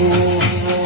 you.